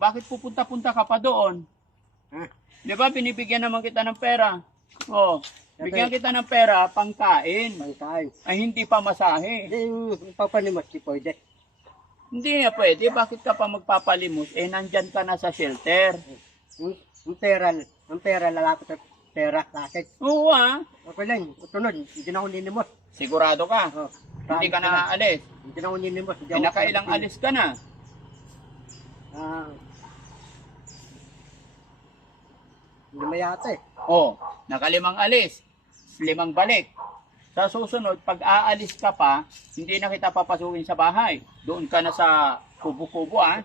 bakit pupunta-punta ka pa doon? Ha? Di ba, binibigyan naman kita ng pera. Oh, bigyan kita ng pera, pangkain. Pangkain. Ay, hindi pa masahe. Yung papanimot, di pwede. Hindi nga pwede. Bakit ka pa magpapalimos? Eh, nandyan ka na sa shelter. Yung pera, lalapit sa pera sa akin. Oo ah. Okay lang, utunod, hindi na ako ninimot. Sigurado ka? Oh, Hindi ka na aalis. Hindi na ako ninimot. Eh, nakailang alis ka na? Lima yata eh. Oh, nakalimang alis. 5 balik. Sa susunod, pag aalis ka pa, hindi na kita papasukin sa bahay. Doon ka na sa kubo-kubo ah.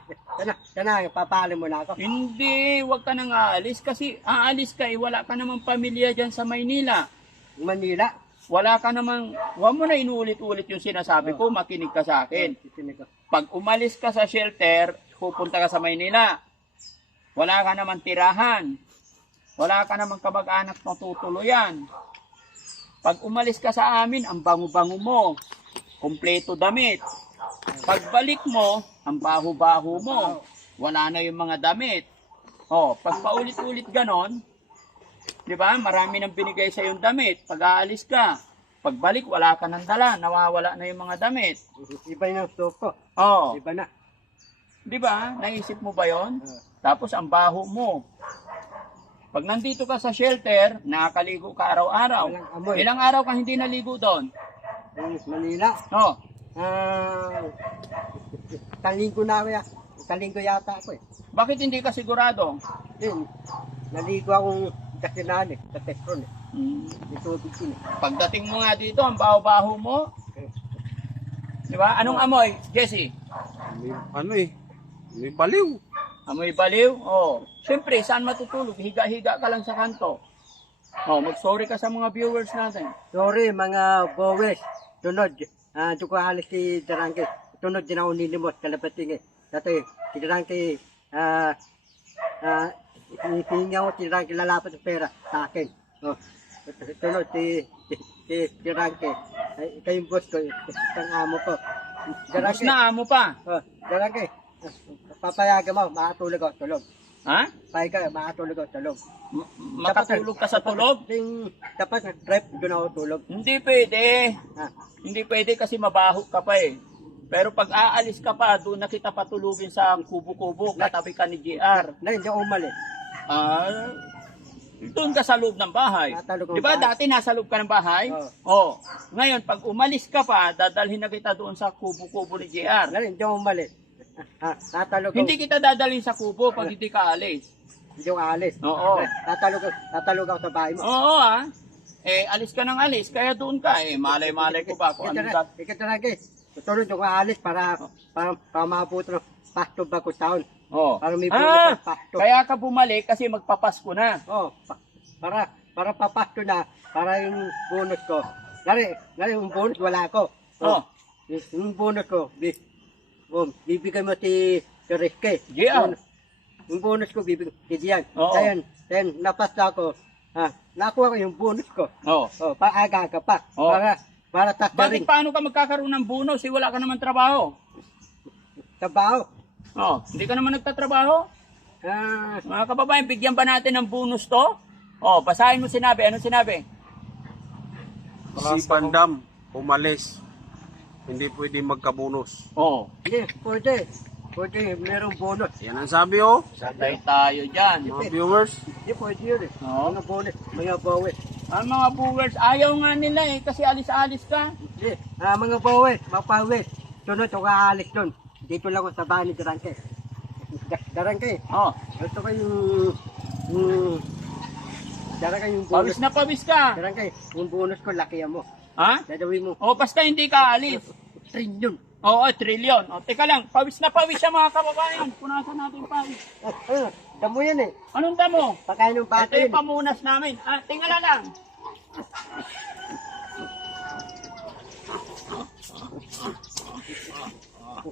Sana, papaalam mo na ako. Hindi, wag ka nang aalis kasi aalis ka eh, wala ka namang pamilya dyan sa Maynila. Manila. Wala ka namang, wag mo na inuulit-ulit yung sinasabi ko, makinig ka sa akin. Pag umalis ka sa shelter, pupunta ka sa Maynila. Wala ka namang tirahan. Wala ka namang kamag-anak na tutuluyan. Pag umalis ka sa amin, ang bango-bango mo. Kompleto damit. Pagbalik mo, ang baho-baho mo. Wala na yung mga damit. Oh, pag paulit-ulit ganon, di ba? Marami nang binigay sa yung damit. Pag aalis ka, pagbalik, wala ka nang dala. Nawawala na yung mga damit. Iba yung stock ko. Oh, Iba na. di ba? Naisip mo ba yon? Tapos ang baho mo. Pag nandito ka sa shelter, nakakaligo ka araw-araw. Walang amoy. Ilang araw ka hindi naligo doon? Manila. Oh, Talinggo na ako ya. Talinggo yata ako eh. bakit hindi ka sigurado? Yun, naligo akong kasinan eh, sa Petron eh. May tubig yun eh. Pagdating mo nga dito, ang baho-baho mo. Di ba? Anong amoy, Jesse? May baliw. Amoy baliw? Oh. Siyempre, saan matutulog? Higa-higa ka lang sa kanto. Oh, mag-sorry ka sa mga viewers natin. Sorry mga bowes. Tunod. Ito ko halos si Darangke. Tunod din ako nilimot. Kalabating eh. Dati, si Darangke, hihinga ko si Darangke lalapat ng pera sa akin. Oh. Tunod si Darangke. Kayong boss ko, isang amo ko. Tapos na amo pa. Oh, Darangke. Papayagan mo, makatulog ako, tulog. Ha? Payagan, makatulog ako, tulog. Makatulog ka sa tulog? Dapat rep, doon ako tulog. Hindi pwede. Ha? Hindi pwede kasi mabaho ka pa eh. Pero pag aalis ka pa, doon na kita patulugin sa kubo-kubo, katabi ka ni JR. Hindi ako umalis. Doon ka sa loob ng bahay. Natalog Di ng ba bahay. dati nasa loob ka ng bahay? Oh. Ngayon, pag umalis ka pa, dadalhin na kita doon sa kubo-kubo ni JR. Hindi ako umalis. Natalog ako. Hindi kita dadalhin sa kubo pag hindi ka alis. Hindi ako alis. Oo. Natalog ako sa bahay mo. Oo ah. Eh, alis ka ng alis, kaya doon ka. Eh, malay-malay ko ba kung anong ka. Ikaw talaga eh. Tutulog ako alis para maabuto ng pasto bago taon. Oh. Para may bonus ng pasto. Kaya ka bumalik kasi magpapasko na. Oh, para papasto na, para yung bonus ko. Ngari yung bonus wala ko. Oh. Yung bonus ko, bibigay mo si Rizky. Yeah. Yung bonus ko, bibigay si Dian. Oo. Then, napasta ko. Nakuha ko yung bonus ko. Oh. Paaga ka pa. Oo. Para Bakit tasaring paano ka magkakaroon ng bonus? Eh, wala ka naman trabaho. trabaho. Oh, hindi ka naman nagtatrabaho. Mga kababayan, bigyan ba natin ng bonus to? Oh, basahin mo sinabi. Anong sinabi? Si Pandam, umalis. Hindi pwede magkabonus. Oh, Hindi, pwede. Pwede, merong bonus. Yan ang sabi oh. sabay tayo dyan. Mga viewers. Hindi, pwede yun eh. Oo. Mga bonus, mga bawis. Ang mga viewers, ayaw nga nila eh, kasi alis-alis ka. Hindi, mga bawis, mapawis. Sunod, ako aalis doon. Dito lang ako sa bahay ni Darangke. Darangke, Oh, gusto ko yung Darangke yung bonus. pawis na pawis ka. Darangke, yung bonus ko, lakihan mo. Ha? Dadawin mo, Oh, basta hindi ka alis. trillion. Oo, trillion. O, teka lang, pawis na pawis siya mga kababayan. Punasan natin yung pawis. Damo yan eh. Anong damo? Pakain ng bata Ito yun yung pamunas namin. Tingala lang.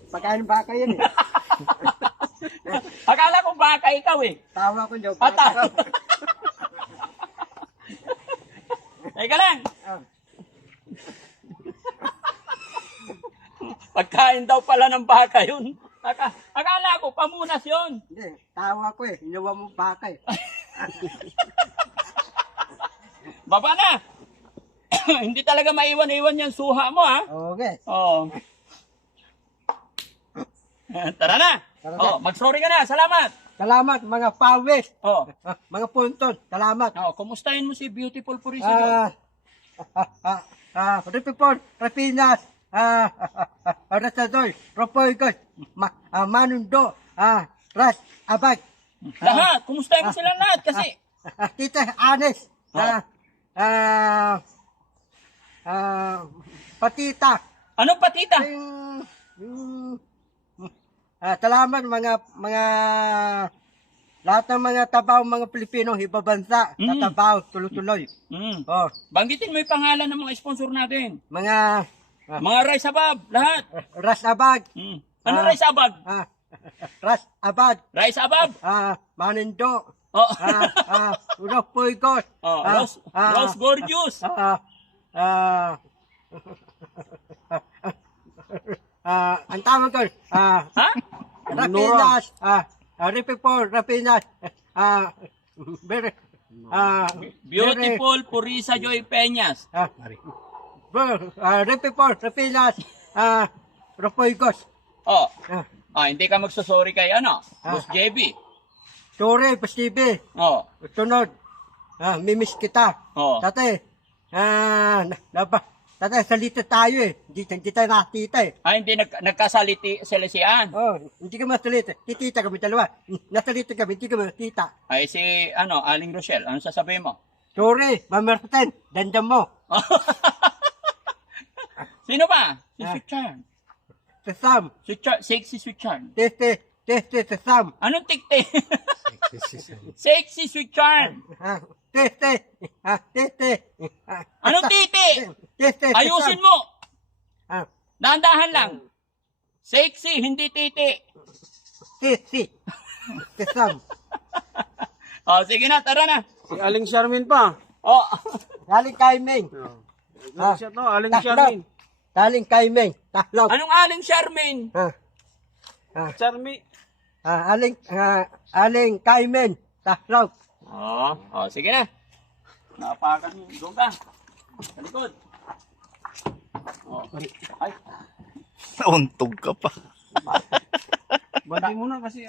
Pakain ng baka yun eh. Akala ko baka ikaw eh. Tawa ko dyan. Ata. Teka lang. Pagkain daw pala ng baka yun. Akala ko pamunas yon. Hindi, tawa ko eh. Hinawa mo baka eh. Baba na! Hindi talaga maiwan-iwan yung suha mo, ha? Okay. Oo. Tara na! Tara na. Oh, mag-sorry ka na. Salamat! Salamat mga pawis. Oh. Mga punton. Salamat. Oh, kumustahin mo si Beautiful Purisa Joy? Repipon, Rapinas, Rasadoy, Ropoygos, Manundo, Ras, Abag, Lahat! Kumustahin mo silang lahat kasi... Tita Anes, Patita, Anong patita? salamat mga lahat ng mga tabaw, mga Pilipino, ibabansa, tatabaw, tuloy-tuloy. Mm. Oh, Banggitin mo yung pangalan ng mga sponsor natin. mga Mga Rice Abab, lahat. Ras Abag, Mm. Ano Rice Abab? Ras Abag, Rice Abab? Manundo, Oh. Ropoygos, Oh, Rose Gorgeous. ang tawag ko, Ha? Rapinas, Repipol, Rapinas, Beautiful Purisa Joy Peñas. Repipol, Rapinas, Ropoygos. Oh. Hindi ka magsasorry kay Boss JB. Sorry, Pastibi, Oh. sunod, mimiss kita. Oh. Tatay, tatay, salita tayo eh. Hindi tayo nakita eh. Hindi nagkasaliti sila siyan. Oh, hindi ka masalita. Titita kami dalawa. Nasalita kami, hindi ka matita. Ay si Aling Rochelle, ano sasabihin mo? Sorry, Mamerten, dandam mo. Sino ba? Si Sweet Charm. Sa Sam, Sexy Sweet Charm. teste, sa Sam. Anong tikte? Sexy Sweet Charm. Teste. Anong titi? Teste, Ayusin mo. Ah, Dahan-dahan lang. Sexy, hindi titi. teste. Sa Sam. Sige na, tara na. Si Aling Charmin pa. Oh. Galing kay Meng. Siya to, Aling Charmin. Galing kay Meng. Taklog. Anong Aling Charmaine? Charmi. Aling kay Meng. Taklog. Sige na. Napakan mo. Doon ka. Sa likod. Ay. Nauntog ka pa. Bandi mo na kasi